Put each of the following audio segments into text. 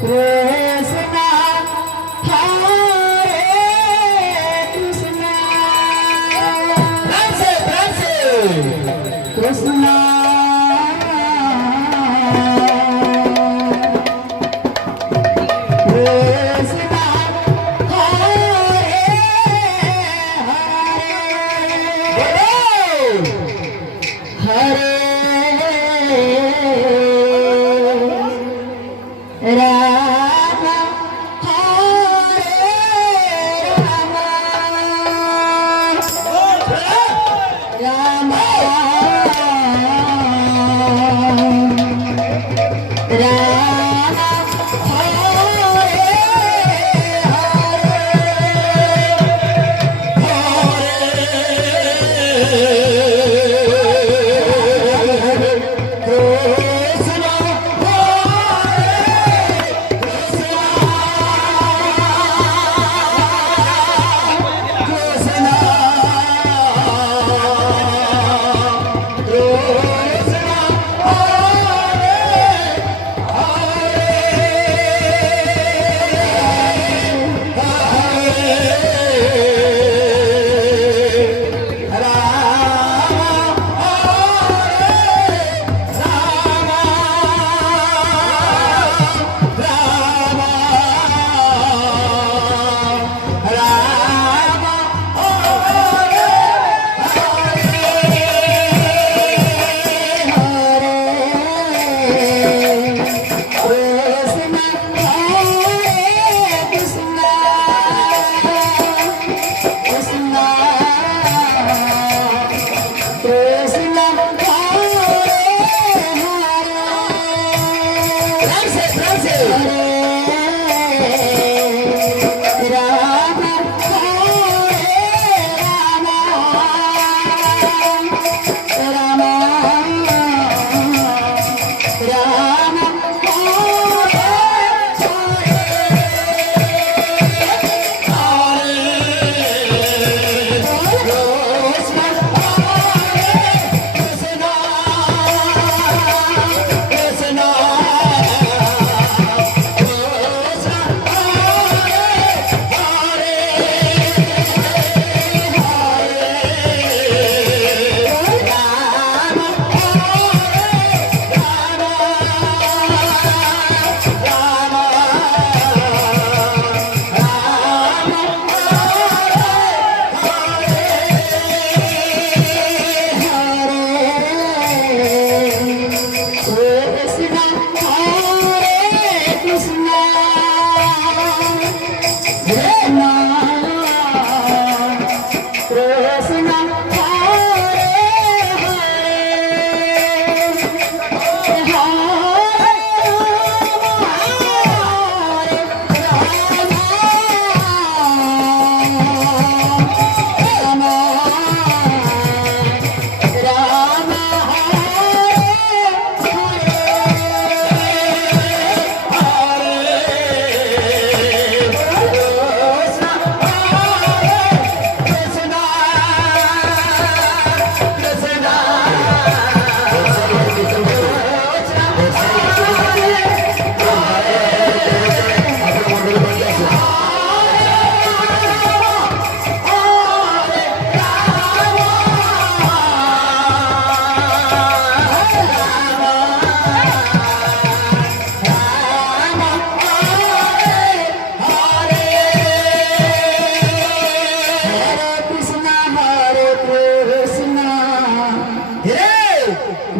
Krishna Hare Krishna Krishna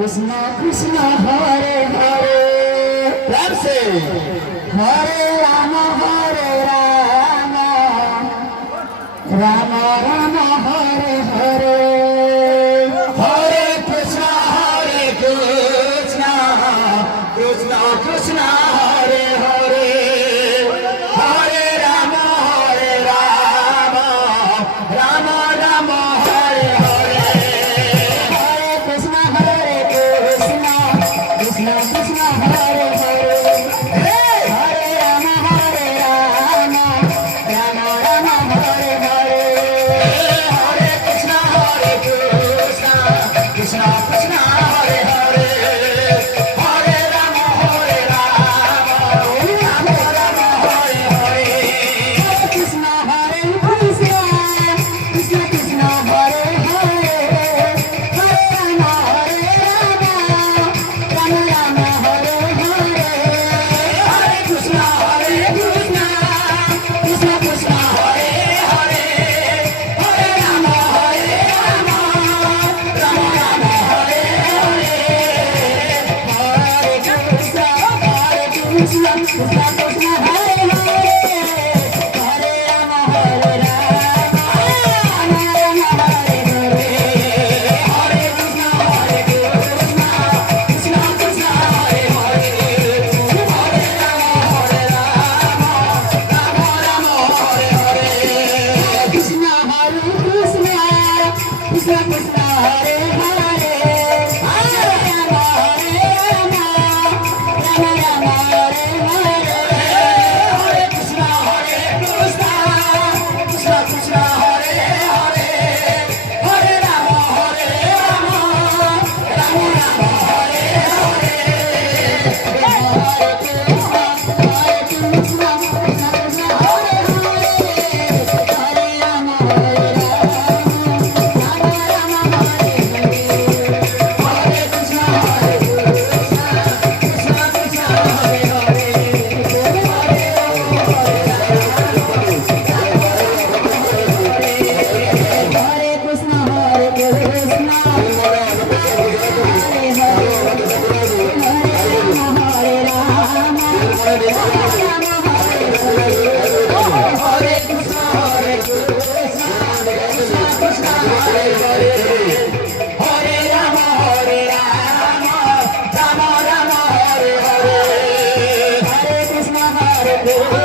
Krishna Krishna Hare Hare Hare Rama Rama Rama Hare Hare Hare Krishna Krishna Krishna Hare Hare Hare Rama Rama Rama Hare Hare Hare Krishna Krishna Krishna Hare Hare Hare Rama Rama Rama Rama Hare Hare Hare Krishna Krishna, Krishna Krishna, Hare Hare, Hare Rama, Hare Rama, Rama Rama, Hare Hare, Hare Krishna, Krishna Krishna, Hare Hare, Hare Rama, Rama Rama, Hare Hare, Krishna Hare Krishna, Krishna Krishna, Hare Hare, Hare Rama, Rama Rama, Hare Hare, Hare Krishna, Krishna Krishna, Hare Hare, Hare Rama, Rama Rama, Hare Hare, Hare Krishna, Krishna Krishna, Hare Hare, Hare Rama, Rama Rama, Hare Hare, Hare Krishna, Krishna Krishna, Hare Hare, Hare Krishna, Krishna, Hare Hare, Hare Rama, Hare Rama, Hare Krishna, Krishna Krishna, Hare Hare, Hare Rama, Rama Rama, Hare Hare, Hare Krishna, Krishna